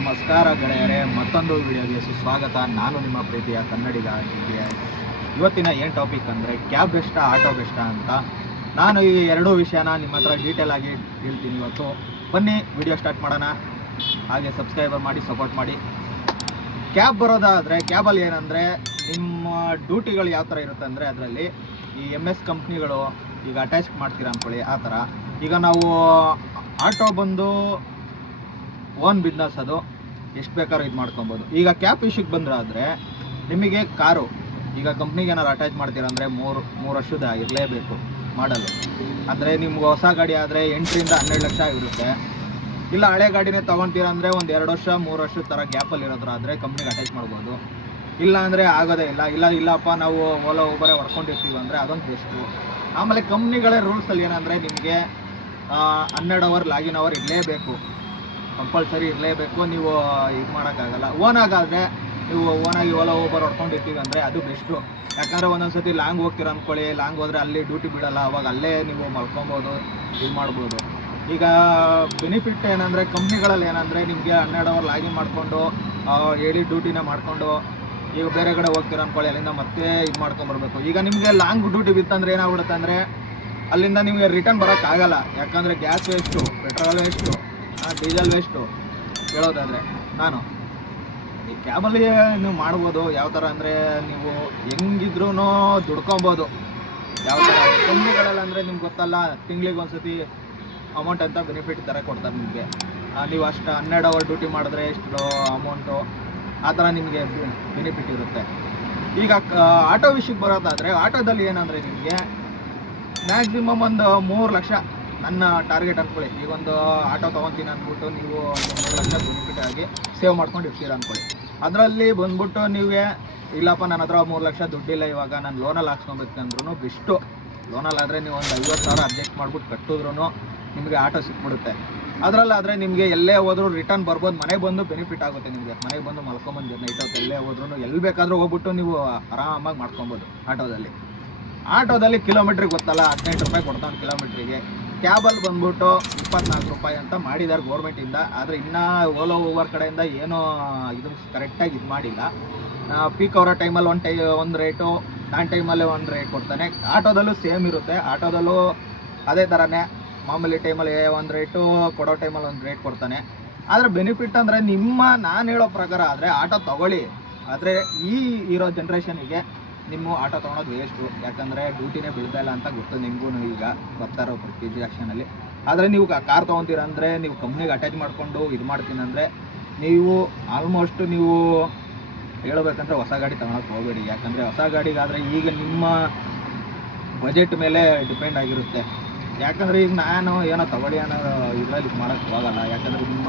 ನಮಸ್ಕಾರ ಗೆಳೆಯರೆ, ಮತ್ತೊಂದು ವಿಡಿಯೋಗೆ ಸುಸ್ವಾಗತ. ನಾನು ನಿಮ್ಮ ಪ್ರೀತಿಯ ಕನ್ನಡಿಗ. ಇವತ್ತಿನ ಏನು ಟಾಪಿಕ್ ಅಂದರೆ, ಕ್ಯಾಬ್ ಬೆಸ್ಟ ಆಟೋ ಬೆಸ್ಟ ಅಂತ. ನಾನು ಈ ಎರಡೂ ವಿಷಯನ ನಿಮ್ಮ ಹತ್ರ ಡೀಟೇಲ್ ಆಗಿ ಹೇಳ್ತೀನಿ ಇವತ್ತು. ಬನ್ನಿ, ವಿಡಿಯೋ ಸ್ಟಾರ್ಟ್ ಮಾಡೋಣ. ಹಾಗೆ ಸಬ್ಸ್ಕ್ರೈಬರ್ ಮಾಡಿ ಸಪೋರ್ಟ್ ಮಾಡಿ. ಕ್ಯಾಬ್ ಬರೋದಾದರೆ, ಕ್ಯಾಬಲ್ಲಿ ಏನಂದರೆ, ನಿಮ್ಮ ಡ್ಯೂಟಿಗಳು ಯಾವ ಥರ ಇರುತ್ತೆ ಅಂದರೆ, ಅದರಲ್ಲಿ ಈ ಎಂ ಎಸ್ ಕಂಪ್ನಿಗಳು ಈಗ ಅಟ್ಯಾಚ್ ಮಾಡ್ತೀರಾ ಅಂದ್ಕೊಳ್ಳಿ ಆ ಥರ ಈಗ ನಾವು ಆಟೋ ಬಂದು ಓನ್ ಬಿಸ್ನೆಸ್ ಅದು, ಎಷ್ಟು ಬೇಕಾದ್ರೂ ಇದು ಮಾಡ್ಕೊಬೋದು. ಈಗ ಕ್ಯಾಪ್ ಇಶ್ಯೂಗೆ ಬಂದ್ರೆ ಆದರೆ ನಿಮಗೆ ಕಾರು, ಈಗ ಕಂಪ್ನಿಗೆ ಏನಾರು ಅಟ್ಯಾಚ್ ಮಾಡ್ತೀರಾ ಅಂದರೆ ಮೂರು ಮೂರು ವರ್ಷದ ಇರಲೇಬೇಕು ಮಾಡಲು. ಅಂದರೆ ನಿಮ್ಗೆ ಹೊಸ ಗಾಡಿ ಆದರೆ ಎಂಟರಿಂದ ಹನ್ನೆರಡು ಲಕ್ಷ ಆಗಿರುತ್ತೆ. ಇಲ್ಲ ಹಳೆ ಗಾಡಿನೇ ತೊಗೊತೀರಾ ಅಂದರೆ ಒಂದು ಎರಡು ವರ್ಷ, ಮೂರು ವರ್ಷದ ಥರ ಗ್ಯಾಪಲ್ಲಿ ಇರೋದ್ರಾದರೆ ಕಂಪ್ನಿಗೆ ಅಟ್ಯಾಚ್ ಮಾಡ್ಬೋದು. ಇಲ್ಲ ಅಂದರೆ ಆಗೋದೇ ಇಲ್ಲ. ಇಲ್ಲ, ಇಲ್ಲಪ್ಪ, ನಾವು ಓಲೋ ಊಬರೇ ಹೊಡ್ಕೊಂಡಿರ್ತೀವಿ ಅಂದರೆ ಅದೊಂದು ಬೆಸ್ಟು ಆಮೇಲೆ ಕಂಪ್ನಿಗಳೇ ರೂಲ್ಸಲ್ಲಿ ಏನಂದರೆ ನಿಮಗೆ ಹನ್ನೆರಡು ಅವರ್ ಲಾಗಿನ್ ಅವರ್ ಇರಲೇಬೇಕು. ಕಂಪಲ್ಸರಿ ಇರಲೇಬೇಕು, ನೀವು ಇದು ಮಾಡೋಕ್ಕಾಗಲ್ಲ. ಓನಾಗಾದರೆ ನೀವು ಓನಾಗಿ ಓಲೋ ಹೊಡ್ಕೊಂಡು ಹೊಡ್ಕೊಂಡಿರ್ತೀವಿ ಅಂದರೆ ಅದು ಬೆಸ್ಟು ಯಾಕಂದರೆ ಒಂದೊಂದ್ಸತಿ ಲಾಂಗ್ ಹೋಗ್ತೀರ ಅಂದ್ಕೊಳ್ಳಿ ಲಾಂಗ್ ಹೋದರೆ ಅಲ್ಲಿ ಡ್ಯೂಟಿ ಬಿಡಲ್ಲ, ಅವಾಗ ಅಲ್ಲೇ ನೀವು ಮಲ್ಕೊಬೋದು, ಇದು ಮಾಡ್ಬೋದು. ಈಗ ಬೆನಿಫಿಟ್ ಏನಂದರೆ ಕಂಪ್ನಿಗಳಲ್ಲಿ ಏನಂದರೆ ನಿಮಗೆ ಹನ್ನೆರಡು ಅವರ್ ಲಾಗಿನ್ ಮಾಡಿಕೊಂಡು ಹೇಳಿ ಡ್ಯೂಟಿನ ಮಾಡಿಕೊಂಡು, ಈಗ ಬೇರೆ ಕಡೆ ಹೋಗ್ತೀರ ಅಂದ್ಕೊಳ್ಳಿ ಅಲ್ಲಿಂದ ಮತ್ತೆ ಇದು ಮಾಡ್ಕೊಂಬರ್ಬೇಕು. ಈಗ ನಿಮಗೆ ಲಾಂಗ್ ಡ್ಯೂಟಿ ಬಿತ್ತಂದ್ರೆ ಏನಾಗ್ಬಿಡುತ್ತೆ ಅಂದರೆ ಅಲ್ಲಿಂದ ನಿಮಗೆ ರಿಟರ್ನ್ ಬರೋಕ್ಕಾಗಲ್ಲ. ಯಾಕಂದರೆ gas waste petrol waste diesel waste ಹೇಳೋದಾದರೆ ನಾನು. ಈ ಕ್ಯಾಬಲ್ಲಿ ನೀವು ಮಾಡ್ಬೋದು, ಯಾವ ಥರ ಅಂದರೆ ನೀವು ಹೆಂಗಿದ್ರೂ ದುಡ್ಕೊಬೋದು. ಯಾವ ಥರ ಕಂಪ್ನಿಗಳಲ್ಲಿ ಅಂದರೆ ನಿಮ್ಗೆ ಗೊತ್ತಲ್ಲ, ತಿಂಗ್ಳಿಗೆ ಒಂದ್ಸತಿ ಅಮೌಂಟ್ ಅಂತ ಬೆನಿಫಿಟ್ ಥರ ಕೊಡ್ತಾರೆ ನಿಮಗೆ. ನೀವು ಅಷ್ಟು ಹನ್ನೆರಡು ಅವರ್ ಡ್ಯೂಟಿ ಮಾಡಿದ್ರೆ ಎಷ್ಟು ಅಮೌಂಟು ಆ ಥರ ನಿಮಗೆ ಬೆನಿಫಿಟ್ ಇರುತ್ತೆ. ಈಗ ಆಟೋ ವಿಷಯಕ್ಕೆ ಬರೋದಾದರೆ, ಆಟೋದಲ್ಲಿ ಏನಂದರೆ ನಿಮಗೆ ಮ್ಯಾಕ್ಸಿಮಮ್ ಒಂದು ಮೂರು ಲಕ್ಷ ನನ್ನ ಟಾರ್ಗೆಟ್ ಅಂದ್ಕೊಳ್ಳಿ ಈಗ ಒಂದು ಆಟೋ ತೊಗೊತೀನಿ ಅಂದ್ಬಿಟ್ಟು ನೀವು ಮೂರು ಲಕ್ಷ ಬೆನಿಫಿಟ್ ಆಗಿ ಸೇವ್ ಮಾಡ್ಕೊಂಡು ಇರ್ತೀರ ಅಂದ್ಕೊಳ್ಳಿ ಅದರಲ್ಲಿ ಬಂದ್ಬಿಟ್ಟು ನೀವೇ, ಇಲ್ಲಪ್ಪ ನನ್ನ ಹತ್ರ ಮೂರು ಲಕ್ಷ ದುಡ್ಡಿಲ್ಲ ಇವಾಗ, ನಾನು ಲೋನಲ್ಲಿ ಹಾಕ್ಸ್ಕೊಬೇಕಂದ್ರೂ ಬೆಸ್ಟು ಲೋನಲ್ಲಾದರೆ ನೀವು ಒಂದು ಐವತ್ತು ಸಾವಿರ ಅಡ್ಜಸ್ಟ್ ಮಾಡ್ಬಿಟ್ಟು ಕಟ್ಟಿದ್ರು ನಿಮಗೆ ಆಟೋ ಸಿಕ್ಬಿಡುತ್ತೆ. ಅದರಲ್ಲಾದರೆ ನಿಮಗೆ ಎಲ್ಲೇ ಹೋದ್ರೂ ರಿಟರ್ನ್ ಬರ್ಬೋದು, ಮನೆಗೆ ಬಂದು ಬೆನಿಫಿಟ್ ಆಗುತ್ತೆ ನಿಮಗೆ. ಮನೆಗೆ ಬಂದು ಮಲ್ಕೊಂಬಂದು ನೈಟ್ ಹೊತ್ತು ಎಲ್ಲೇ ಹೋದ್ರೂ ಎಲ್ಲಿ ಬೇಕಾದರೂ ಹೋಗ್ಬಿಟ್ಟು ನೀವು ಆರಾಮಾಗಿ ಮಾಡ್ಕೊಬೋದು ಆಟೋದಲ್ಲಿ ಆಟೋದಲ್ಲಿ ಕಿಲೋಮೀಟ್ರಿಗೆ ಗೊತ್ತಲ್ಲ, ಹದಿನೆಂಟು ರೂಪಾಯಿ ಕೊಡ್ತಾನೆ ಕಿಲೋಮೀಟ್ರಿಗೆ ಕ್ಯಾಬಲ್ಲಿ ಬಂದ್ಬಿಟ್ಟು ಇಪ್ಪತ್ನಾಲ್ಕು ರೂಪಾಯಿ ಅಂತ ಮಾಡಿದ್ದಾರೆ ಗೌರ್ಮೆಂಟಿಂದ ಆದರೆ ಇನ್ನೂ ಓಲೋ ಓವರ್ ಕಡೆಯಿಂದ ಏನೂ ಇದು ಕರೆಕ್ಟಾಗಿ ಇದು ಮಾಡಿಲ್ಲ. ಪೀಕ್ ಅವರ ಟೈಮಲ್ಲಿ ಒಂದು ಟೈ, ಒಂದು ರೇಟು ನಾನು ಟೈಮಲ್ಲಿ ಒಂದು ರೇಟ್ ಕೊಡ್ತಾನೆ. ಆಟೋದಲ್ಲೂ ಸೇಮ್ ಇರುತ್ತೆ. ಆಟೋದಲ್ಲೂ ಅದೇ ಥರನೇ ಮಾಮೂಲಿ ಟೈಮಲ್ಲಿ ಒಂದು ರೇಟು ಕೊಡೋ ಟೈಮಲ್ಲಿ ಒಂದು ರೇಟ್ ಕೊಡ್ತಾನೆ. ಆದರೆ ಬೆನಿಫಿಟ್ ಅಂದರೆ ನಿಮ್ಮ, ನಾನು ಹೇಳೋ ಪ್ರಕಾರ ಆದರೆ ಆಟೋ ತಗೊಳ್ಳಿ. ಆದರೆ ಈ ಇರೋ ಜನ್ರೇಷನಿಗೆ ನಿಮ್ಮ ಆಟೋ ತೊಗೊಳೋದು ವೇಸ್ಟು ಯಾಕಂದರೆ ಡ್ಯೂಟಿನೇ ಇಲ್ಲ ಅಂತ ಗೊತ್ತು ನಿಮಗೂ ಈಗ ಬರ್ತಾ ಪ್ರತಿ ಆಕ್ಷನಲ್ಲಿ ಆದರೆ ನೀವು ಕಾರ್ ತೊಗೊತೀರ ಅಂದರೆ ನೀವು ಕಂಪ್ನಿಗೆ ಅಟ್ಯಾಚ್ ಮಾಡಿಕೊಂಡು ಇದು ಮಾಡ್ತೀನಿ ಅಂದರೆ ನೀವು ಆಲ್ಮೋಸ್ಟ್ ನೀವು ಹೇಳ್ಬೇಕಂದ್ರೆ ಹೊಸ ಗಾಡಿ ತಗೊಳಕ್ಕೆ ಹೋಗಬೇಡಿ. ಯಾಕಂದರೆ ಹೊಸ ಗಾಡಿಗಾದರೆ ಈಗ ನಿಮ್ಮ ಬಜೆಟ್ ಮೇಲೆ ಡಿಪೆಂಡ್ ಆಗಿರುತ್ತೆ. ಯಾಕಂದರೆ ಈಗ ನಾನು ಏನೋ ತಗೊಳ್ಳಿ ಅನ್ನೋ ಇದರಲ್ಲಿ ಇದು ಮಾಡೋಕ್ಕೆ ಹೋಗಲ್ಲ. ಯಾಕಂದರೆ ನಿಮ್ಮ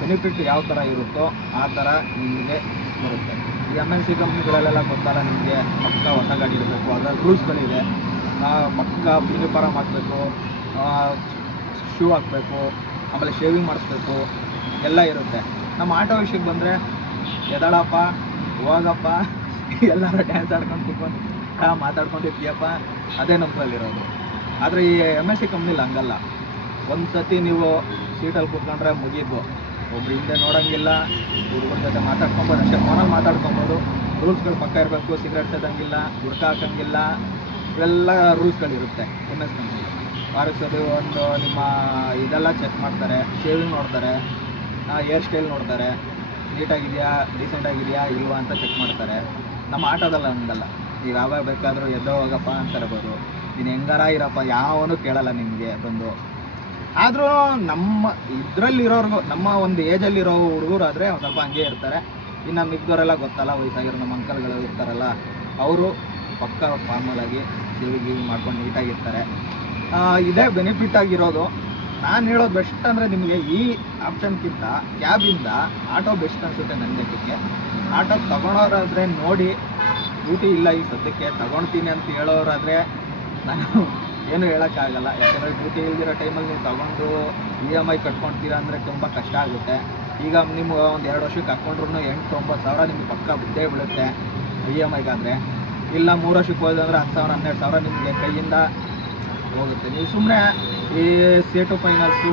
ಬೆನಿಫಿಟ್ ಯಾವ ಥರ ಇರುತ್ತೋ ಆ ಥರ ನಿಮಗೆ ಬರುತ್ತೆ. ಎಂ ಎನ್ ಸಿ ಕಂಪ್ನಿಗಳಲ್ಲೆಲ್ಲ ಗೊತ್ತಲ್ಲ ನಿಮಗೆ. ಪಕ್ಕ ಹೊಸ ಗಾಡಿ ಇರಬೇಕು ರೂಲ್ಸ್ ರೂಲ್ಸ್ಗಳಿದೆ ಪಕ್ಕ ಯೂನಿಫಾರಮ್ ಹಾಕಬೇಕು ಶೂ ಹಾಕಬೇಕು, ಆಮೇಲೆ ಶೇವಿಂಗ್ ಮಾಡಿಸ್ಬೇಕು, ಎಲ್ಲ ಇರುತ್ತೆ. ನಮ್ಮ ಆಟೋ ವಿಷಯಕ್ಕೆ ಬಂದರೆ ಎದಳಪ್ಪ, ಹೋಗಪ್ಪ, ಎಲ್ಲರೂ ಡ್ಯಾನ್ಸ್ ಆಡ್ಕೊಂಡು ಕುತ್ಕೊಂಡು ಕಾ ಮಾತಾಡ್ಕೊಂಡು ಇದೆಯಪ್ಪ ಅದೇ ನಮ್ಮದ್ರಲ್ಲಿರೋದು ಆದರೆ ಈ ಎಂ ಎಸ್ ಸಿ ಕಂಪ್ನಿಲಿ ಹಂಗಲ್ಲ. ಒಂದು ಸತಿ ನೀವು ಸೀಟಲ್ಲಿ ಕುತ್ಕೊಂಡ್ರೆ ಮುಗೀತು ಒಬ್ರು ಹಿಂದೆ ನೋಡೋಂಗಿಲ್ಲ ಹುಡುಗರ ಜೊತೆ ಮಾತಾಡ್ಕೊಬೋದು. ಅಷ್ಟೇ ಫೋನಲ್ಲಿ ಮಾತಾಡ್ಕೊಬೋದು. ರೂಲ್ಸ್ಗಳು ಪಕ್ಕ ಇರಬೇಕು ಸಿಗರೇಟ್ ಸೇದಂಗಿಲ್ಲ ಗುಡ್ಕ ಹಾಕಂಗಿಲ್ಲ, ಇವೆಲ್ಲ ರೂಲ್ಸ್ಗಳಿರುತ್ತೆ ಎಂ ಎಸ್ ಕಂಪ್ನಿ ಬಾರಿಸೋದು ಒಂದು ನಿಮ್ಮ ಇದೆಲ್ಲ ಚೆಕ್ ಮಾಡ್ತಾರೆ ಶೇವಿಂಗ್ ನೋಡ್ತಾರೆ ಹೇರ್ ಸ್ಟೈಲ್ ನೋಡ್ತಾರೆ ನೀಟಾಗಿದೆಯಾ ಡೀಸೆಂಟಾಗಿದೆಯಾ ಇಲ್ವಾ ಅಂತ ಚೆಕ್ ಮಾಡ್ತಾರೆ. ನಮ್ಮ ಆಟೋದಲ್ಲ ಹಂಗಲ್ಲ. ನೀವು ಯಾವಾಗ ಬೇಕಾದರೂ ಎದ್ದೋಗಪ್ಪ ಅಂತ ಇರ್ಬೋದು. ನೀನು ಹೆಂಗಾರ ಇರಪ್ಪ, ಯಾವನು ಕೇಳಲ್ಲ ನಿಮಗೆ ಬಂದು. ಆದರೂ ನಮ್ಮ ಇದರಲ್ಲಿರೋರ್ಗು, ನಮ್ಮ ಒಂದು ಏಜಲ್ಲಿರೋ ಹುಡುಗರಾದರೆ ಸ್ವಲ್ಪ ಹಂಗೆ ಇರ್ತಾರೆ. ಇನ್ನು ಮಿಕ್ದವರೆಲ್ಲ ಗೊತ್ತಲ್ಲ, ವಯಸ್ಸಾಗಿರೋ ನಮ್ಮ ಅಂಕಲ್ಗಳು ಇರ್ತಾರಲ್ಲ, ಅವರು ಪಕ್ಕ ಫಾರ್ಮಲಾಗಿ ಗಿವಿ ಗಿವಿ ಮಾಡ್ಕೊಂಡು ನೀಟಾಗಿರ್ತಾರೆ. ಇದೇ ಬೆನಿಫಿಟ್ ಆಗಿರೋದು. ನಾನು ಹೇಳೋದು ಬೆಸ್ಟ್ ಅಂದರೆ ನಿಮಗೆ ಈ ಆಪ್ಷನ್ಗಿಂತ ಕ್ಯಾಬಿಂದ ಆಟೋ ಬೆಸ್ಟ್ ಅನಿಸುತ್ತೆ ನನ್ನ ಲೆಕ್ಕಕ್ಕೆ ಆಟೋ ತಗೊಳೋರಾದರೆ ನೋಡಿ ಡ್ಯೂಟಿ ಇಲ್ಲ ಈ ಸದ್ಯಕ್ಕೆ, ತಗೊಳ್ತೀನಿ ಅಂತ ಹೇಳೋರಾದರೆ ನಾನು ಏನು ಹೇಳೋಕ್ಕಾಗಲ್ಲ. ಯಾಕಂದರೆ ಡ್ಯೂಟಿ ಇಲ್ದಿರೋ ಟೈಮಲ್ಲಿ ನೀವು ತಗೊಂಡು ಇ ಎಂ ಐ ಕಟ್ಕೊಳ್ತೀರ ಅಂದರೆ ತುಂಬ ಕಷ್ಟ ಆಗುತ್ತೆ. ಈಗ ನಿಮ್ಗೆ ಒಂದು ಎರಡು ವರ್ಷಕ್ಕೆ ಹಾಕ್ಕೊಂಡ್ರು ಎಂಟು ಒಂಬತ್ತು ಸಾವಿರ ನಿಮ್ಗೆ ಪಕ್ಕ ಬಿದ್ದೇ ಬೀಳುತ್ತೆ ಇ ಎಂ ಐಗಾದರೆ ಇಲ್ಲ ಮೂರು ವರ್ಷಕ್ಕೆ ಹೋದ್ರೆ ಅಂದರೆ ಹತ್ತು ಸಾವಿರ, ಹನ್ನೆರಡು ಸಾವಿರ ನಿಮಗೆ ಕೈಯಿಂದ ಹೋಗುತ್ತೆ. ನೀವು ಸುಮ್ಮನೆ ಈ ಸೇಟು ಫೈನಲ್ಸು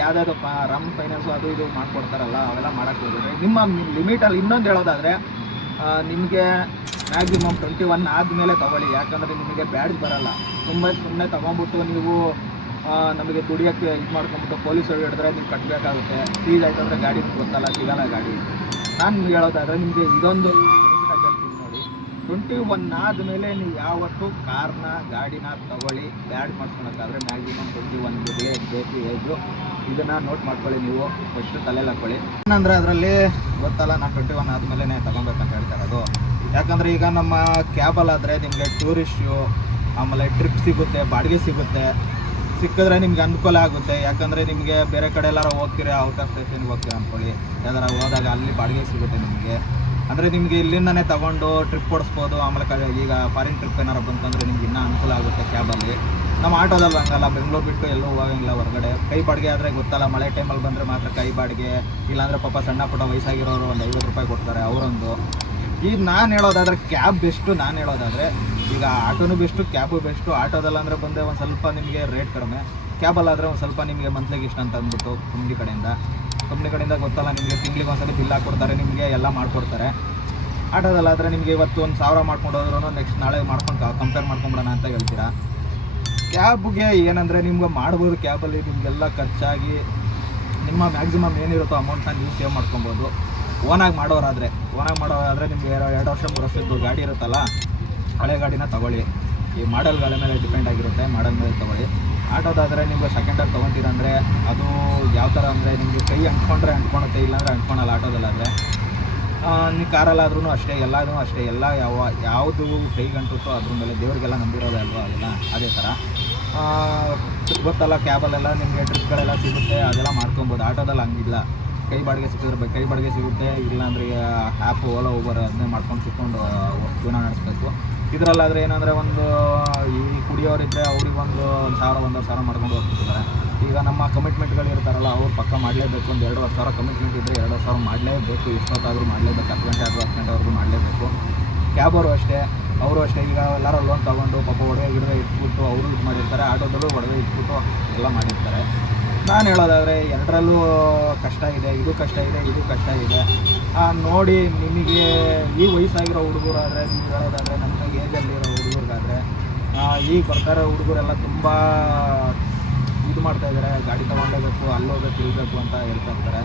ಯಾವುದಾದ್ರು ಯಾವುದಾದ್ರು ರಮ್ ಫೈನಾನ್ಸು ಅದು ಇದು ಮಾಡ್ಕೊಡ್ತಾರಲ್ಲ, ಅವೆಲ್ಲ ಮಾಡೋಕ್ಕೆ ಹೋಗ್ಬೇಡ್ರಿ ನಿಮ್ಮ ಲಿಮಿಟಲ್ಲಿ ಇನ್ನೊಂದು ಹೇಳೋದಾದರೆ ನಿಮಗೆ ಮ್ಯಾಕ್ಸಿಮಮ್ ಟ್ವೆಂಟಿ ಒನ್ ಆದಮೇಲೆ ತೊಗೊಳ್ಳಿ. ಯಾಕಂದರೆ ನಿಮಗೆ ಬ್ಯಾಡ್ಜ್ ಬರಲ್ಲ. ತುಂಬ ಸುಮ್ಮನೆ ತೊಗೊಂಬಿಟ್ಟು ನೀವು ನಮಗೆ ದುಡಿಯೋಕ್ಕೆ ಇದು ಮಾಡ್ಕೊಂಬಿಟ್ಟು ಪೊಲೀಸರು ಹಿಡಿದ್ರೆ ನೀವು ಕಟ್ಟಬೇಕಾಗುತ್ತೆ ಸೀಸ್ ಆಯ್ತು ಅಂದರೆ ಗಾಡಿ ನಿಮ್ಗೆ ಗೊತ್ತಲ್ಲ, ಸಿಗಲ್ಲ ಗಾಡಿ. ನಾನು ಹೇಳೋದಾದರೆ ನಿಮಗೆ ಇದೊಂದು ನೋಡಿ. ಟ್ವೆಂಟಿ ಒನ್ ಆದಮೇಲೆ ನೀವು ಯಾವತ್ತೂ ಕಾರ್ನ, ಗಾಡಿನ ತಗೊಳ್ಳಿ. ಬ್ಯಾಡ್ ಮಾಡ್ಕೊಳಕ್ಕಾದ್ರೆ ಮ್ಯಾಕ್ಸಿಮಮ್ ಟ್ವೆಂಟಿ ಒನ್ ಬೇಕು ಏಜು ಇದನ್ನು ನೋಟ್ ಮಾಡ್ಕೊಳ್ಳಿ ನೀವು. ಫಸ್ಟ್ ತಲೆಯಲ್ಲಿ ಹಾಕ್ಕೊಳ್ಳಿ ಏನಂದರೆ ಅದರಲ್ಲಿ ಗೊತ್ತಲ್ಲ, ನಾನು ಟ್ವೆಂಟಿ ಒನ್ ಆದಮೇಲೆ ತಗೊಬೇಕಂತ ಹೇಳ್ತಾರೆ ಇರೋದು. ಯಾಕಂದರೆ ಈಗ ನಮ್ಮ ಕ್ಯಾಬಲ್ಲಾದರೆ ನಿಮಗೆ ಟೂರಿಸ್ಟು ಆಮೇಲೆ ಟ್ರಿಪ್ ಸಿಗುತ್ತೆ, ಬಾಡಿಗೆ ಸಿಗುತ್ತೆ. ಸಿಕ್ಕಿದ್ರೆ ನಿಮ್ಗೆ ಅನುಕೂಲ ಆಗುತ್ತೆ. ಯಾಕಂದರೆ ನಿಮಗೆ ಬೇರೆ ಕಡೆ ಎಲ್ಲಾರ ಹೋಗ್ತೀರಿ ಔಟ್ ಆಫ್ ಸ್ಟೇಷನ್ಗೆ ಹೋಗ್ತೀರಾ ಅಂದ್ಕೊಳ್ಳಿ. ಯಾವ್ದಾರ ಹೋದಾಗ ಅಲ್ಲಿ ಬಾಡಿಗೆ ಸಿಗುತ್ತೆ ನಿಮಗೆ. ಅಂದರೆ ನಿಮಗೆ ಇಲ್ಲಿಂದನೇ ತಗೊಂಡು ಟ್ರಿಪ್ ಕೊಡಿಸ್ಬೋದು ಆಮೇಲೆ ಈಗ ಫಾರಿನ್ ಟ್ರಿಪ್ ಏನಾರು ಬಂತಂದರೆ ನಿಮ್ಗೆ ಇನ್ನೂ ಅನುಕೂಲ ಆಗುತ್ತೆ ಕ್ಯಾಬಲ್ಲಿ ನಮ್ಮ ಆಟೋದಲ್ಲಿ ಹಂಗಲ್ಲ. ಬೆಂಗಳೂರು ಬಿಟ್ಟು ಎಲ್ಲೂ ಹೋಗಂಗಿಲ್ಲ ಹೊರಗಡೆ. ಕೈ ಬಾಡಿಗೆ ಆದರೆ ಗೊತ್ತಲ್ಲ, ಮಳೆ ಟೈಮಲ್ಲಿ ಬಂದರೆ ಮಾತ್ರ ಕೈ ಬಾಡಿಗೆ. ಇಲ್ಲಾಂದರೆ ಪಾಪ ಸಣ್ಣ ಪುಟ್ಟ ವಯಸ್ಸಾಗಿರೋರು ಒಂದು ಐವತ್ತು ರೂಪಾಯಿ ಕೊಡ್ತಾರೆ, ಅವರೊಂದು. ಈಗ ನಾನು ಹೇಳೋದಾದ್ರೆ ಕ್ಯಾಬ್ ಬೆಸ್ಟು ನಾನು ಹೇಳೋದಾದರೆ, ಈಗ ಆಟೋನು ಬೆಸ್ಟು ಕ್ಯಾಬು ಬೆಸ್ಟು ಆಟೋದಲ್ಲ ಅಂದರೆ ಬಂದರೆ ಒಂದು ಸ್ವಲ್ಪ ನಿಮಗೆ ರೇಟ್ ಕಡಿಮೆ. ಕ್ಯಾಬಲ್ಲಾದರೆ ಒಂದು ಸ್ವಲ್ಪ ನಿಮಗೆ ಮಂತ್ಲಿಗೆ ಇಷ್ಟ ಅಂತ ಅಂದ್ಬಿಟ್ಟು ಕಂಪ್ನಿ ಕಡೆಯಿಂದ. ಕಂಪ್ನಿ ಕಡೆಯಿಂದ ಗೊತ್ತಲ್ಲ ನಿಮಗೆ ತಿಂಗಳಿಗೆ ಒಂದ್ಸಲ ಬಿಲ್ ಹಾಕ್ಕೊಡ್ತಾರೆ ನಿಮಗೆ ಎಲ್ಲ ಮಾಡಿಕೊಡ್ತಾರೆ. ಆಟೋದಲ್ಲಾದರೆ ನಿಮಗೆ ಇವತ್ತು ಒಂದು ಸಾವಿರ ಮಾಡ್ಕೊಂಡು ಹೋದ್ರೂ ನೆಕ್ಸ್ಟ್ ನಾಳೆ ಮಾಡ್ಕೊಂಡು ಕಂಪೇರ್ ಮಾಡ್ಕೊಂಬಿಡೋಣ ಅಂತ ಹೇಳ್ತೀರಾ? ಕ್ಯಾಬ್ಗೆ ಏನಂದರೆ ನಿಮ್ಗೆ ಮಾಡ್ಬೋದು ಕ್ಯಾಬಲ್ಲಿ ನಿಮಗೆಲ್ಲ ಖರ್ಚಾಗಿ, ನಿಮ್ಮ ಮ್ಯಾಕ್ಸಿಮಮ್ ಏನಿರುತ್ತೋ ಅಮೌಂಟ್ನ ನೀವು ಸೇವ್ ಮಾಡ್ಕೊಬೋದು. ಓನಾಗಿ ಮಾಡೋರಾದರೆ ಓನಾಗಿ ಮಾಡೋರಾದರೆ ನಿಮಗೆ ಎರಡು ಎರಡು ವರ್ಷ, ಮೂರು ವರ್ಷದ್ದು ಗಾಡಿ ಇರುತ್ತಲ್ಲ, ಹಳೆ ಗಾಡಿನ ತಗೊಳ್ಳಿ. ಈ ಮಾಡೆಲ್ಗಳ ಮೇಲೆ ಡಿಪೆಂಡ್ ಆಗಿರುತ್ತೆ ಮಾಡೆಲ್ ಮೇಲೆ ತಗೊಳ್ಳಿ. ಆಟೋದಾದರೆ ನಿಮಗೆ ಸೆಕೆಂಡ್ ಆಗಿ ತೊಗೊತೀರಂದರೆ ಅದು ಯಾವ ಥರ ಅಂದರೆ ನಿಮಗೆ ಕೈ ಅಂಟ್ಕೊಂಡ್ರೆ ಅಂಟ್ಕೊಳುತ್ತೆ, ಇಲ್ಲಾಂದರೆ ಅಂಟ್ಕೊಳಲ್ಲ ಆಟೋದಲ್ಲಾದರೆ. ನೀವು ಕಾರಲ್ಲಾದ್ರೂ ಅಷ್ಟೇ ಎಲ್ಲದೂ ಅಷ್ಟೇ, ಎಲ್ಲ ಯಾವ, ಯಾವುದು ಕೈ ಗಂಟುತ್ತೋ ಅದ್ರ ಮೇಲೆ ದೇವರಿಗೆಲ್ಲ ನಂಬಿರೋದೇ ಅಲ್ವಾ ಅದೆಲ್ಲ ಅದೇ ಥರ ಗೊತ್ತಲ್ಲ ಕ್ಯಾಬಲ್ಲೆಲ್ಲ ನಿಮಗೆ ಟ್ರಿಪ್ಗಳೆಲ್ಲ ಸಿಗುತ್ತೆ, ಅದೆಲ್ಲ ಮಾಡ್ಕೊಬೋದು, ಆಟೋದಲ್ಲಿ ಹಂಗಿಲ್ಲ. ಕೈ ಬಾಡಿಗೆ ಸಿಕ್ಕಿದ್ರೆ ಕೈ ಬಾಡಿಗೆ ಸಿಗುತ್ತೆ. ಇಲ್ಲಾಂದ್ರೆ ಆ್ಯಪ್ ಓಲೋ ಊಬರ್ ಅದನ್ನೇ ಮಾಡ್ಕೊಂಡು ಸಿಕ್ಕೊಂಡು ಜೀವನ ನಡೆಸಬೇಕು. ಇದರಲ್ಲಾದರೆ ಏನಂದರೆ ಒಂದು, ಈ ಕುಡಿಯೋರಿದ್ದರೆ ಅವ್ರಿಗೆ ಒಂದು ಒಂದು ಸಾವಿರ, ಒಂದೂವರೆ ಸಾವಿರ ಮಾಡ್ಕೊಂಡು ಹೋಗ್ತಿರ್ತಾರೆ. ಈಗ ನಮ್ಮ ಕಮಿಟ್ಮೆಂಟ್ಗಳು ಇರ್ತಾರಲ್ಲ, ಅವ್ರು ಪಕ್ಕ ಮಾಡಲೇಬೇಕು. ಒಂದು ಎರಡು ಸಾವಿರ ಕಮಿಟ್ಮೆಂಟ್ ಇದ್ದರೆ ಎರಡು ಸಾವಿರ ಮಾಡಲೇಬೇಕು. ಇಷ್ಟೊತ್ತಾದರೂ ಮಾಡಲೇಬೇಕು. ಹತ್ತು ಗಂಟೆ ಆದರೂ ಹತ್ತು ಗಂಟೆವರೆಗೂ ಮಾಡಲೇಬೇಕು. ಕ್ಯಾಬವರು ಅಷ್ಟೇ. ಅವರು ಅಷ್ಟೇ. ಈಗ ಎಲ್ಲರೂ ಲೋನ್ ತೊಗೊಂಡು ಪಾಪ ಒಡವೆ, ಗಿಡವೆ ಇಟ್ಬಿಟ್ಟು ಅವರು ಇದು ಮಾಡಿರ್ತಾರೆ. ಆಟೋದಲ್ಲೂ ಒಡವೆ ಇಟ್ಬಿಟ್ಟು ಎಲ್ಲ ಮಾಡಿರ್ತಾರೆ. ನಾನು ಹೇಳೋದಾದರೆ ಎರಡರಲ್ಲೂ ಕಷ್ಟ ಇದೆ, ಇದು ಕಷ್ಟ ಇದೆ, ಇದು ಕಷ್ಟ ಇದೆ. ನೋಡಿ ನಿಮಗೆ ಈ ವಯಸ್ಸಾಗಿರೋ ಹುಡುಗರಾದರೆ, ನೀವು ಹೇಳೋದಾದರೆ ನಮ್ಮ ಏಜಲ್ಲಿರೋ ಹುಡುಗರಿಗಾದರೆ ಈಗ ಬರ್ತಾರೆ ಹುಡುಗರೆಲ್ಲ ತುಂಬ ಇದು ಮಾಡ್ತಾ ಇದ್ದಾರೆ ಗಾಡಿ ತೊಗೊಂಡೋಗ್ಬೇಕು, ಅಲ್ಲೋಗಬೇಕು ಇರಬೇಕು ಅಂತ ಹೇಳ್ತಾ ಇರ್ತಾರೆ.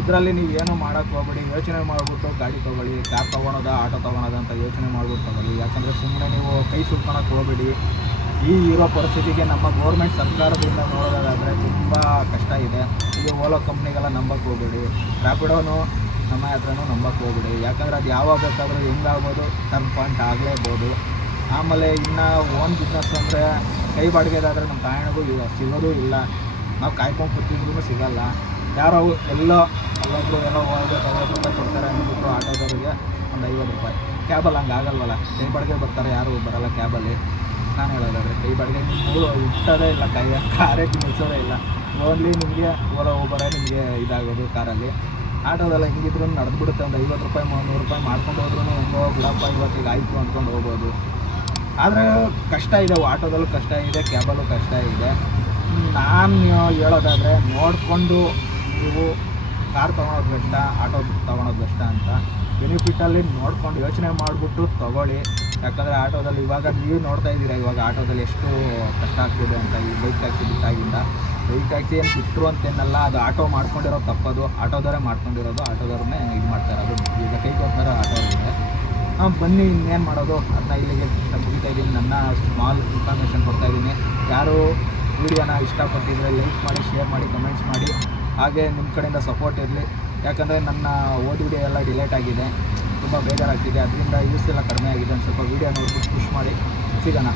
ಇದರಲ್ಲಿ ನೀವು ಏನೂ ಮಾಡೋಕ್ಕೆ ಹೋಗ್ಬೇಡಿ, ಯೋಚನೆ ಮಾಡಿಬಿಟ್ಟು ಗಾಡಿ ತೊಗೊಳ್ಳಿ ಕ್ಯಾಬ್ ತೊಗೊಳೋದ ಆಟೋ ತೊಗೊಳೋದ ಅಂತ ಯೋಚನೆ ಮಾಡಿಬಿಟ್ಟು ತೊಗೊಳ್ಳಿ. ಯಾಕಂದರೆ ಸುಮ್ಮನೆ ನೀವು ಕೈ ಸುಟ್ಕೊಳಕ್ಕೆ ಹೋಗ್ಬೇಡಿ. ಈ ಇರೋ ಪರಿಸ್ಥಿತಿಗೆ ನಮ್ಮ ಗೌರ್ಮೆಂಟ್ ಸರ್ಕಾರದಿಂದ ನೋಡೋದಾದರೆ ತುಂಬ ಕಷ್ಟ ಇದೆ. ಇದು ಓಲೋ ಕಂಪ್ನಿಗೆಲ್ಲ ನಂಬಕ್ಕೆ ಹೋಗ್ಬೇಡಿ. ರ್ಯಾಪಿಡೋನು ನಮ್ಮ ಹತ್ರನೂ ನಂಬಕ್ಕೆ ಹೋಗ್ಬೇಡಿ. ಯಾಕಂದರೆ ಅದು ಯಾವಾಗ ಬೇಕಾದರೂ ಹೆಂಗಾಗ್ಬೋದು ಟರ್ನ್ ಪಾಯಿಂಟ್ ಆಗಲೇಬೋದು. ಆಮೇಲೆ ಇನ್ನು ಓನ್ ಬಿಸ್ನೆಸ್ ಅಂದರೆ ಕೈ ಬಾಡಿಗೆದಾದರೆ ನಮ್ಮ ತಾಯಣಗೂ ಇಲ್ಲ, ಸಿಗೋದು ಇಲ್ಲ. ನಾವು ಕಾಯ್ಕೊಂಡು ಕೂತಿದ್ರು ಸಿಗಲ್ಲ. ಯಾರೋ ಎಲ್ಲೋ ಅಲ್ಲೊಬ್ರು ಎಲ್ಲೋ ಹೋಗ್ಬೇಕು ಐವತ್ತು ರೂಪಾಯಿ ಕೊಡ್ತಾರೆ ಅಂದ್ಬಿಟ್ಟು ಆಟೋದವರಿಗೆ ಒಂದು ಐವತ್ತು ರೂಪಾಯಿ. ಕ್ಯಾಬಲ್ಲಿ ಹಂಗೆ ಆಗಲ್ವಲ್ಲ? ಕೈ ಬಾಡಿಗೆ ಬರ್ತಾರೆ ಯಾರು ಬರಲ್ಲ ಕ್ಯಾಬಲ್ಲಿ ನಾನು ಹೇಳೋದಾದ್ರೆ ಕೈ ಬಾಡಿಗೆ ನೀವು ಇಟ್ಟೋದೇ ಇಲ್ಲ, ಕೈ ಕಾರೇ ನಿಲ್ಲಿಸೋದೇ ಇಲ್ಲ. ಓನ್ಲಿ ನಿಮಗೆ ಓಲೋ ಓಬರೇ ನಿಮಗೆ ಇದಾಗೋದು ಕಾರಲ್ಲಿ. ಆಟೋದೆಲ್ಲ ಹಿಂಗಿದ್ರು ನಡೆದ್ಬಿಡುತ್ತೆ, ಒಂದು ಐವತ್ತು ರೂಪಾಯಿ, ಮುನ್ನೂರು ರೂಪಾಯಿ ಮಾಡ್ಕೊಂಡು ಹೋದ್ರೂ ಹೆಂಗೋ ಬಿಡಪ್ಪ, ಇವತ್ತಿಗೆ ಆಯಿತು ಅಂದ್ಕೊಂಡು ಹೋಗ್ಬೋದು. ಆದರೆ ಕಷ್ಟ ಇದೆ, ಆಟೋದಲ್ಲೂ ಕಷ್ಟ ಇದೆ, ಕ್ಯಾಬಲ್ಲೂ ಕಷ್ಟ ಇದೆ. ನಾನು ಹೇಳೋದಾದರೆ ನೋಡಿಕೊಂಡು ನೀವು ಕಾರ್ ತೊಗೊಳೋದು ಬೆಸ್ಟ ಆಟೋ ತೊಗೊಳೋದು ಬೆಸ್ಟ ಅಂತ ಬೆನಿಫಿಟ್ಟಲ್ಲಿ ನೋಡ್ಕೊಂಡು ಯೋಚನೆ ಮಾಡಿಬಿಟ್ಟು ತೊಗೊಳ್ಳಿ. ಯಾಕಂದರೆ ಆಟೋದಲ್ಲಿ ಇವಾಗ ನೀವು ನೋಡ್ತಾ ಇದ್ದೀರಾ, ಇವಾಗ ಆಟೋದಲ್ಲಿ ಎಷ್ಟು ಕಷ್ಟ ಆಗ್ತಿದೆ ಅಂತ ಈ ಬೈಕ್ ಟ್ಯಾಕ್ಸಿ ಬಿಟ್ಟಾಗಿಂದ. ಬೈಕ್ ಟ್ಯಾಕ್ಸಿ ಏನು ಬಿಟ್ಟರು ಅಂತೇನಲ್ಲ, ಅದು ಆಟೋ ಮಾಡ್ಕೊಂಡಿರೋ ತಪ್ಪದು. ಆಟೋದವರೇ ಮಾಡ್ಕೊಂಡಿರೋದು, ಆಟೋದವ್ರನ್ನೇ ಇದು ಮಾಡ್ತಾ ಅದು ಈಗ ಕೈ ಕೊಡ್ತಾರೆ ಆಟೋದವ್ರಿಗೆ. ಹಾಂ, ಬನ್ನಿ, ಇನ್ನೇನು ಮಾಡೋದು? ಅದನ್ನ ಇಲ್ಲಿಗೆ ಮುಗಿತಾ ಇದ್ದೀನಿ. ನನ್ನ ಸ್ಮಾಲ್ ಇನ್ಫಾರ್ಮೇಷನ್ ಕೊಡ್ತಾ ಇದ್ದೀನಿ. ಯಾರು ವಿಡಿಯೋನ ಇಷ್ಟಪಟ್ಟಿದ್ರೆ ಲೈಕ್ ಮಾಡಿ ಶೇರ್ ಮಾಡಿ ಕಮೆಂಟ್ಸ್ ಮಾಡಿ. ಹಾಗೆ ನಿಮ್ಮ ಕಡೆಯಿಂದ ಸಪೋರ್ಟ್ ಇರಲಿ. ಯಾಕಂದರೆ ನನ್ನ ಓದ್ ವಿಡಿಯೋ ಎಲ್ಲ ಡಿಲೇಟ್ ಆಗಿದೆ. ತುಂಬ ಬೇಜಾರಾಗ್ತಿದೆ. ಅದರಿಂದ ಯೂಸ್ ಎಲ್ಲ ಕಡಿಮೆ ಆಗಿದೆ ಒಂದು ಸ್ವಲ್ಪ ವೀಡಿಯೋ ನೋಡ್ಬಿಟ್ಟು ಪುಷ್ ಮಾಡಿ. ಸಿಗೋಣ.